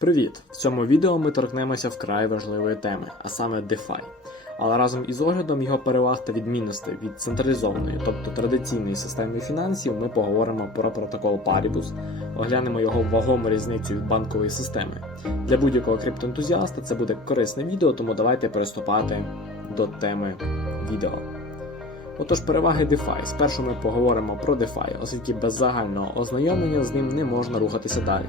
Привіт! В цьому відео ми торкнемося вкрай важливої теми, а саме DeFi. Але разом із оглядом його переваг та відмінностей від централізованої, тобто традиційної системи фінансів, ми поговоримо про протокол Paribus, оглянемо його вагому різницю від банкової системи. Для будь-якого криптоентузіаста це буде корисне відео, тому давайте переступати до теми відео. Отож, переваги DeFi. Спершу ми поговоримо про DeFi, оскільки без загального ознайомлення з ним не можна рухатися далі.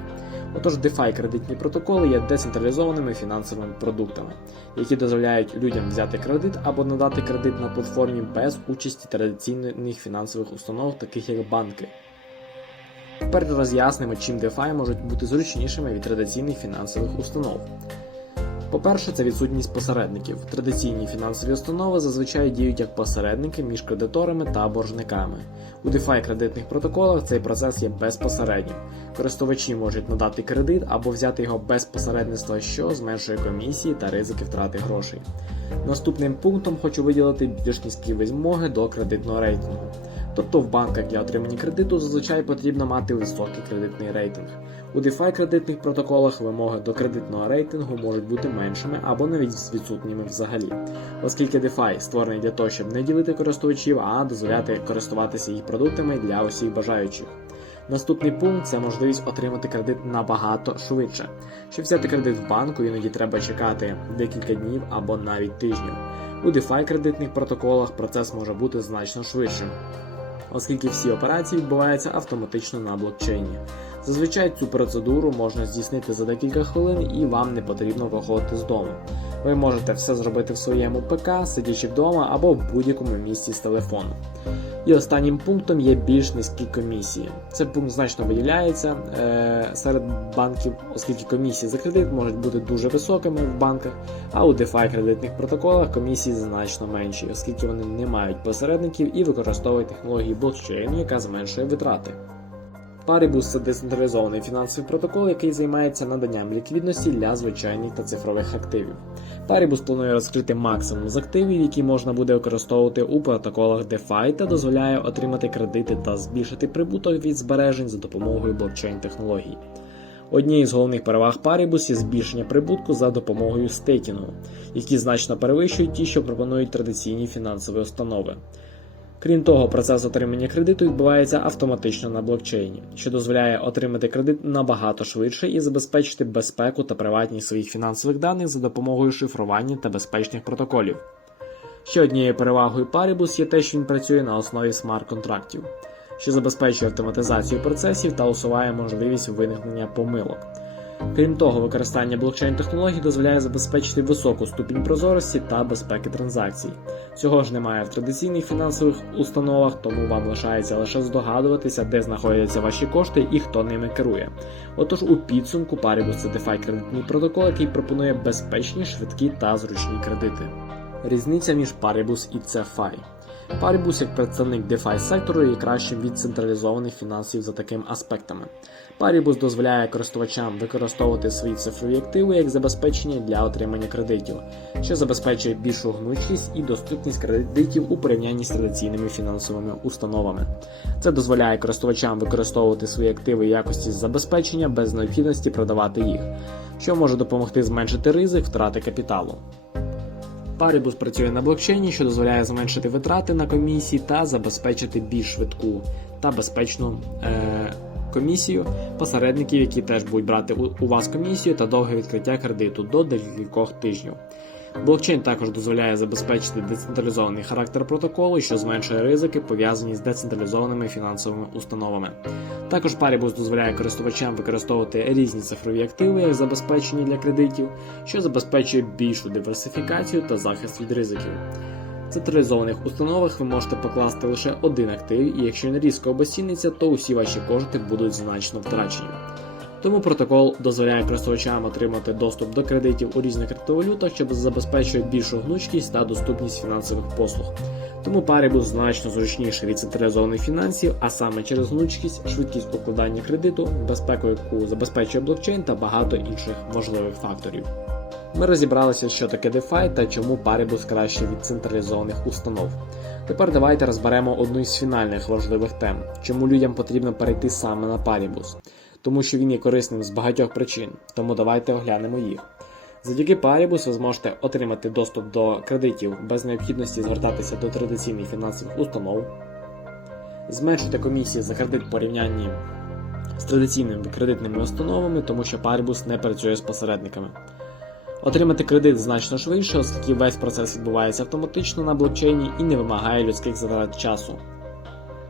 Отож, DeFi кредитні протоколи є децентралізованими фінансовими продуктами, які дозволяють людям взяти кредит або надати кредит на платформі без участі традиційних фінансових установ, таких як банки. Тепер роз'яснимо, чим DeFi можуть бути зручнішими від традиційних фінансових установ. По-перше, це відсутність посередників. Традиційні фінансові установи зазвичай діють як посередники між кредиторами та боржниками. У DeFi кредитних протоколах цей процес є безпосереднім. Користувачі можуть надати кредит або взяти його без посередництва, що зменшує комісії та ризики втрати грошей. Наступним пунктом хочу виділити більш низькі вимоги до кредитного рейтингу. Тобто в банках для отримання кредиту зазвичай потрібно мати високий кредитний рейтинг. У DeFi кредитних протоколах вимоги до кредитного рейтингу можуть бути меншими або навіть відсутніми взагалі, оскільки DeFi створений для того, щоб не ділити користувачів, а дозволяти користуватися їх продуктами для усіх бажаючих. Наступний пункт це можливість отримати кредит набагато швидше. Щоб взяти кредит в банку, іноді треба чекати декілька днів або навіть тижнів. У DeFi кредитних протоколах процес може бути значно швидшим, оскільки всі операції відбуваються автоматично на блокчейні. Зазвичай цю процедуру можна здійснити за декілька хвилин і вам не потрібно виходити з дому. Ви можете все зробити в своєму ПК, сидячи вдома або в будь-якому місці з телефону. І останнім пунктом є більш низькі комісії. Цей пункт значно виділяється е, серед банків, оскільки комісії за кредит можуть бути дуже високими в банках, а у DeFi кредитних протоколах комісії значно менші, оскільки вони не мають посередників і використовують технологію блокчейну, яка зменшує витрати. Paribus – це децентралізований фінансовий протокол, який займається наданням ліквідності для звичайних та цифрових активів. Paribus планує розкрити максимум з активів, які можна буде використовувати у протоколах DeFi та дозволяє отримати кредити та збільшити прибуток від збережень за допомогою блокчейн-технологій. Однією з головних переваг Paribus є збільшення прибутку за допомогою стейкінгу, які значно перевищують ті, що пропонують традиційні фінансові установи. Крім того, процес отримання кредиту відбувається автоматично на блокчейні, що дозволяє отримати кредит набагато швидше і забезпечити безпеку та приватність своїх фінансових даних за допомогою шифрування та безпечних протоколів. Ще однією перевагою Paribus є те, що він працює на основі смарт-контрактів, що забезпечує автоматизацію процесів та усуває можливість виникнення помилок. Крім того, використання блокчейн-технологій дозволяє забезпечити високу ступінь прозорості та безпеки транзакцій. Цього ж немає в традиційних фінансових установах, тому вам лишається лише здогадуватися, де знаходяться ваші кошти і хто ними керує. Отож, у підсумку Paribus – це DeFi кредитний протокол, який пропонує безпечні, швидкі та зручні кредити. Різниця між Paribus і CeFi. Paribus як представник DeFi сектору є кращим від централізованих фінансів за такими аспектами. Paribus дозволяє користувачам використовувати свої цифрові активи як забезпечення для отримання кредитів, що забезпечує більшу гнучкість і доступність кредитів у порівнянні з традиційними фінансовими установами. Це дозволяє користувачам використовувати свої активи якості забезпечення без необхідності продавати їх, що може допомогти зменшити ризик втрати капіталу. Paribus працює на блокчейні, що дозволяє зменшити витрати на комісії та забезпечити більш швидку та безпечну е- комісію посередників, які теж будуть брати у, у вас комісію та довге відкриття кредиту до декількох тижнів. Блокчейн також дозволяє забезпечити децентралізований характер протоколу, що зменшує ризики, пов'язані з децентралізованими фінансовими установами. Також Paribus дозволяє користувачам використовувати різні цифрові активи як забезпечення для кредитів, що забезпечує більшу диверсифікацію та захист від ризиків. В централізованих установах ви можете покласти лише один актив, і якщо він різко обесціниться, то усі ваші кошти будуть значно втрачені. Тому протокол дозволяє користувачам отримати доступ до кредитів у різних криптовалютах, що забезпечує більшу гнучкість та доступність фінансових послуг. Тому Paribus значно зручніший від централізованих фінансів, а саме через гнучкість, швидкість укладання кредиту, безпеку, яку забезпечує блокчейн та багато інших можливих факторів. Ми розібралися, що таке DeFi та чому Paribus краще від централізованих установ. Тепер давайте розберемо одну із фінальних важливих тем, чому людям потрібно перейти саме на Paribus. Тому що він є корисним з багатьох причин, тому давайте оглянемо їх. Завдяки Paribus ви зможете отримати доступ до кредитів без необхідності звертатися до традиційних фінансових установ, зменшити комісії за кредит в порівнянні з традиційними кредитними установами, тому що Paribus не працює з посередниками. Отримати кредит значно швидше, оскільки весь процес відбувається автоматично на блокчейні і не вимагає людських затрат часу.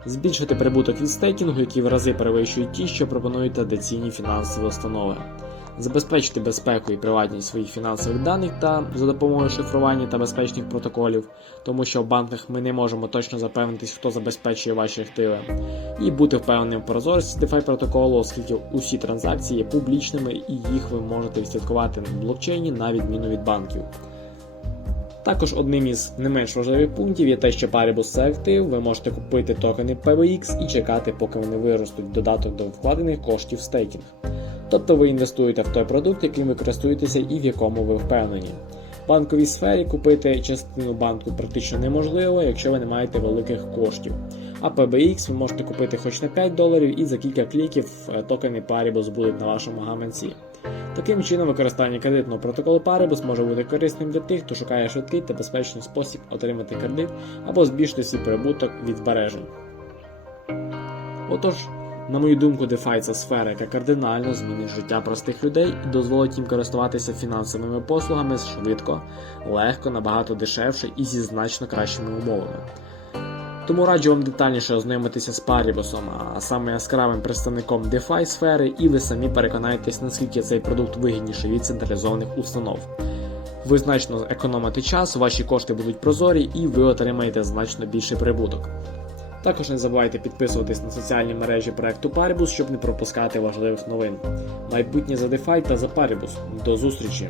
Збільшити прибуток від стейкінгу, які в рази перевищують ті, що пропонують традиційні фінансові установи. Забезпечити безпеку і приватність своїх фінансових даних та за допомогою шифрування та безпечних протоколів, тому що в банках ми не можемо точно запевнитись, хто забезпечує ваші активи, і бути впевненим в прозорості DeFi протоколу, оскільки усі транзакції є публічними і їх ви можете відслідкувати на блокчейні на відміну від банків. Також одним із не менш важливих пунктів є те, що Paribus це актив, ви можете купити токени PBX і чекати, поки вони виростуть додаток до вкладених коштів в стейкінг. Тобто ви інвестуєте в той продукт, яким ви користуєтеся і в якому ви впевнені. В банковій сфері купити частину банку практично неможливо, якщо ви не маєте великих коштів. А PBX ви можете купити хоч на 5 доларів і за кілька кліків е, токени Paribus будуть на вашому гаманці. Таким чином, використання кредитного протоколу Paribus може бути корисним для тих, хто шукає швидкий та безпечний спосіб отримати кредит або збільшити свій прибуток від збережень. Отож, на мою думку, DeFi це сфера, яка кардинально змінить життя простих людей і дозволить їм користуватися фінансовими послугами швидко, легко, набагато дешевше і зі значно кращими умовами. Тому раджу вам детальніше ознайомитися з Paribus, а саме яскравим представником DeFi сфери, і ви самі переконаєтесь, наскільки цей продукт вигідніший від централізованих установ. Ви значно економите час, ваші кошти будуть прозорі і ви отримаєте значно більший прибуток. Також не забувайте підписуватись на соціальні мережі проекту Paribus, щоб не пропускати важливих новин. Майбутнє за DeFi та за Paribus. До зустрічі!